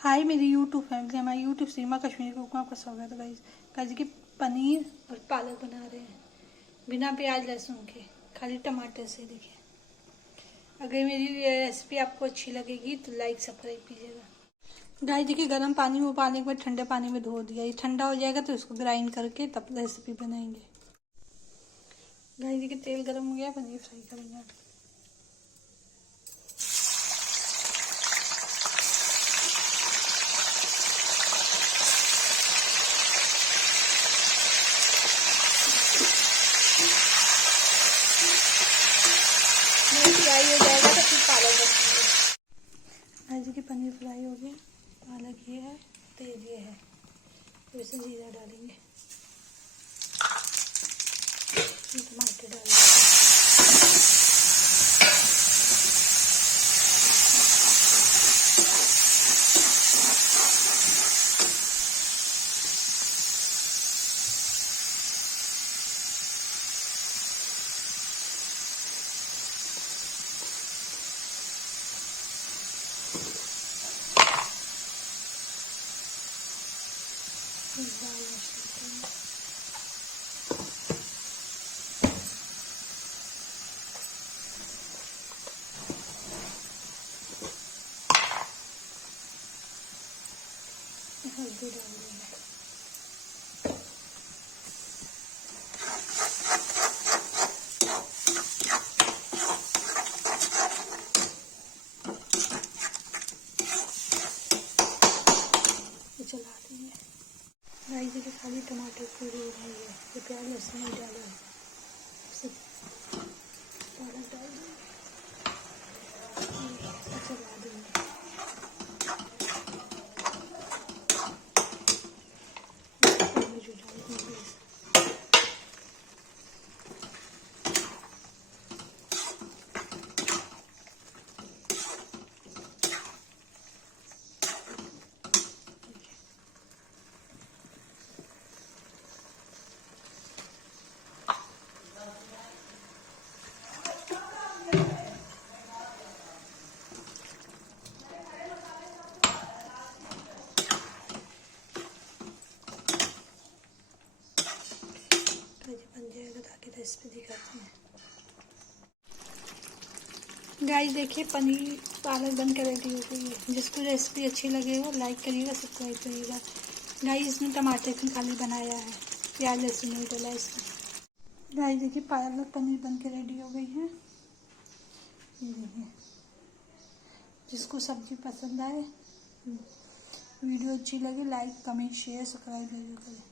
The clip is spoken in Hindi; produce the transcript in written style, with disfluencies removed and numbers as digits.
हाय मेरी यूट्यूब फैमिली, हमारी यूट्यूब सीमा कश्मीरी कुक में आपका स्वागत है। गाइस की पनीर और पालक बना रहे हैं बिना प्याज लहसुन के, खाली टमाटर से। देखिए, अगर मेरी रेसिपी आपको अच्छी लगेगी तो लाइक सब्सक्राइब कीजिएगा। गाइस देखिए, गर्म पानी में उबालने के बाद ठंडे पानी में धो दिया। ये ठंडा हो जाएगा तो इसको ग्राइंड करके तब रेसिपी बनाएंगे। गाइस देखिए, तेल गर्म हो गया, पनीर फ्राई करेंगे। फ्राई हो जाएगा तो फिर पालक बनाएंगे। आज की पनीर फ्राई हो गया, पालक ये है, तेज ये है, तो इसे जीरा डालेंगे, टमाटर डालेंगे। दाल मसाला हल्दी डाल देंगे। चला देंगे। गाइस देखिए, खाली टमाटर पूरी हो गई है, ये प्याज लहसुन नहीं डाला है, सिर्फ पालक डाल देंगे, चला देंगे। जो डाल देंगे बन जाएगा, ताकि रेसिपी दिखाते हैं। गाइस देखिए, पनीर पालक बनकर रेडी हो गई है। जिसको रेसिपी अच्छी लगे वो लाइक करिएगा, सब्सक्राइब करिएगा। गाइस इसमें टमाटर की खाली बनाया है, प्याज लहसुन नहीं डाला इसमें। गाइस देखिए, पालक पनीर बनकर रेडी हो गई है। ये देखिए, जिसको सब्जी पसंद आए, वीडियो अच्छी लगे, लाइक कमेंट शेयर सब्सक्राइब जरूर करें।